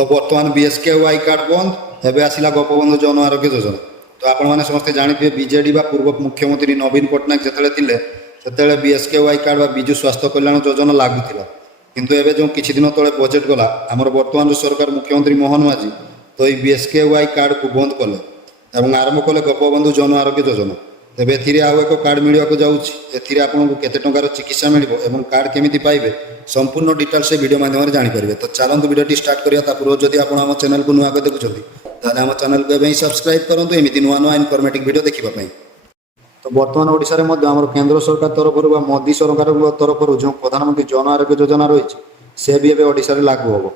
तो बर्तमान BSKY card बंद एवं आसला गोपबंधु जन आरोग्य योजना। तो आपण मैंने समस्ते जानते बीजेडी बा पूर्व मुख्यमंत्री नवीन पट्टनायक जिते बीएसकेवाई कार्ड विजु स्वास्थ्य कल्याण योजना लागू था किंतु एवं जो किसी दिन तले बजेट गला आमर वर्तमान सरकार मुख्यमंत्री मोहन माझी तो ये बीएसकेवाई कार्ड को बंद कले और आरंभ कले गोपबंधु जन आरोग्य योजना। तेज एक कार्ड मिलवाक जाऊँगी आपको केते टंकार चिकित्सा मिल कार्ड केमी पाइबे संपूर्ण डिटेल्स से वीडियो माध्यम जानीपारे। तो चलते वीडियो स्टार्ट करा पूर्व जदि आप चैनल को नुआ देखुं आम चैनल को एवं सब्सक्राइब करूँ एमती नुआ नुआ इनफर्मेटिव वीडियो देखापी। तो बर्तमान ओडिशा रे मध्य आमर केंद्र सरकार तरफ मोदी सरकार तरफ जो प्रधानमंत्री जन आरोग्य योजना रही से भी एवं ओडिशा रे लागू हम।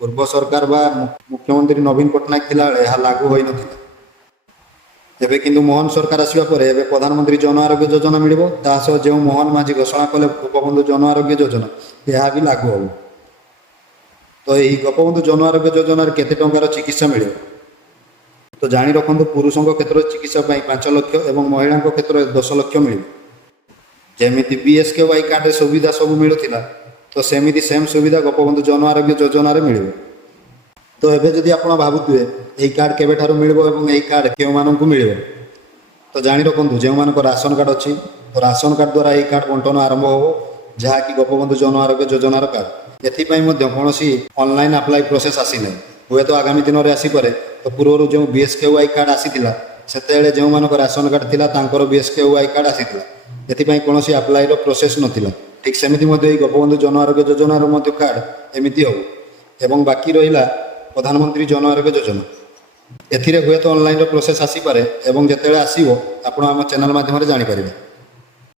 पूर्व सरकार बा मुख्यमंत्री नवीन पट्टनायक थिला यह लागू होई नथिला। एबे किंतु मोहन सरकार आसिबा परे एबे प्रधानमंत्री जन आरोग्य योजना मिलिबो तासह जो मोहन माझी घोषणा कले गोपबंधु जन आरोग्य योजना यह भी लागू हम। तो यही गोपबंधु जन आरोग्य योजना केते टंकार चिकित्सा मिले तो जानी रखु पुरुषों क्षेत्र में चिकित्सा 5 लाख और महिला क्षेत्र में 10 लाख मिले। जमी बीएसकेवाई कार्ड सुविधा सब मिलूला तो सेमती सेम सुविधा गोपबंधु जन आरोग्य योजना मिले। तो एबे जदि आप भावुए यही कार्ड केबेठारु मिलिबो एवं यही कार्ड केउ मानकु मिलिबो तो जानी रखु जो मान राशन कार्ड अच्छी तो राशन कार्ड द्वारा यही कार्ड बंटन आरंभ हो जहाँकि गोपबंधु जन आरोग्य योजनार कार्ड। एथिपाई कौन ऑनलाइन अप्लाई प्रोसेस आसी ना हुए तो आगामी दिन में आसीपे। तो पूर्व जो बीएसकेवाई कार्ड आसीला से जो मान राशन कार्ड थिला तांकर बीएसकेवाई कार्ड आसीला एथिपाई कौन अप्लाई प्रोसेस नथिला। ठीक सेमिति गोपबंधु जन आरोग्य योजनार कार्ड एमती हो एवं बाकी रहिला प्रधानमंत्री जन आरोग्य योजना एथिरे हुए तो ऑनलाइन प्रोसेस आसीपे एवं जिते आसो आप चैनल माध्यम जानीपारे।